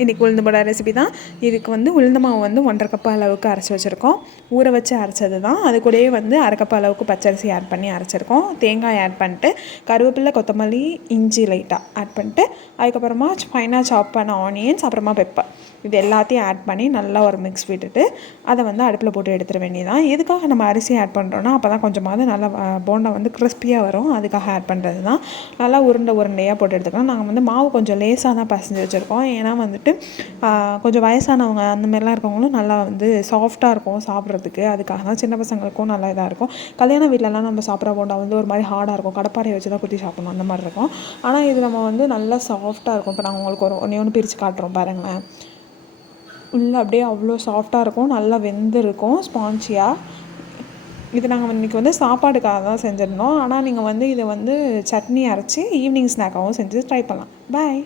இன்றைக்கி உளுந்து போட ரெசிபி தான். இதுக்கு வந்து உளுந்து மாவு வந்து 1.5 கப் அளவுக்கு அரைச்சி வச்சுருக்கோம். ஊற வச்சு அரைச்சது தான். அது கூடயே வந்து 1/2 கப் அளவுக்கு பச்சரிசி ஆட் பண்ணி அரைச்சிருக்கோம். தேங்காய் ஆட் பண்ணிட்டு கருவேப்பிலை, கொத்தமல்லி, இஞ்சி லைட்டாக ஆட் பண்ணிட்டு அதுக்கப்புறமா ஃபைனாக சாப் பண்ண ஆனியன்ஸ், அப்புறமா பெப்பர், இது எல்லாத்தையும் ஆட் பண்ணி நல்லா ஒரு மிக்ஸ் விட்டுட்டு அதை வந்து அடுப்பில் போட்டு எடுத்துட வேண்டியதான். எதுக்காக நம்ம அரிசி ஆட் பண்ணுறோன்னா அப்போ தான் கொஞ்சமாவது நல்லா போண்டா வந்து கிறிஸ்பியாக வரும். அதுக்காக ஆட் பண்ணுறது தான். நல்லா உருண்டையாக போட்டு எடுத்துக்கலாம். நாங்கள் வந்து மாவு கொஞ்சம் லேசாக தான் பசஞ்சு வச்சுருக்கோம். ஏன்னா வந்துட்டு கொஞ்சம் வயசானவங்க அந்த மாதிரிலாம் இருக்கவங்களும் நல்லா வந்து சாஃப்டாக இருக்கும் சாப்பிட்றதுக்கு. அதுக்காக தான். சின்ன பசங்களுக்கும் நல்லா இதாக இருக்கும். கல்யாண வீட்டிலலாம் நம்ம சாப்பிட்ற போண்டா வந்து ஒரு மாதிரி ஹார்டாக இருக்கும். கடப்பாறையை வச்சு தான் குத்தி சாப்பிடணும், அந்த மாதிரி இருக்கும். ஆனால் இது நம்ம வந்து நல்லா சாஃப்டாக இருக்கும். இப்போ நாங்கள் உங்களுக்கு ஒன்று பிரித்து காட்டுறோம் பாருங்களேன். உள்ளே அப்படியே அவ்வளோ சாஃப்டாக இருக்கும். நல்லா வெந்திருக்கும் ஸ்பான்ச்சியாக. இது நாங்கள் இன்றைக்கி வந்து சாப்பாடுக்காக தான் செஞ்சுருந்தோம். ஆனால் நீங்கள் வந்து இதை வந்து சட்னி அரைச்சி ஈவினிங் ஸ்நாக்காகவும் செஞ்சு ட்ரை பண்ணலாம். பாய்.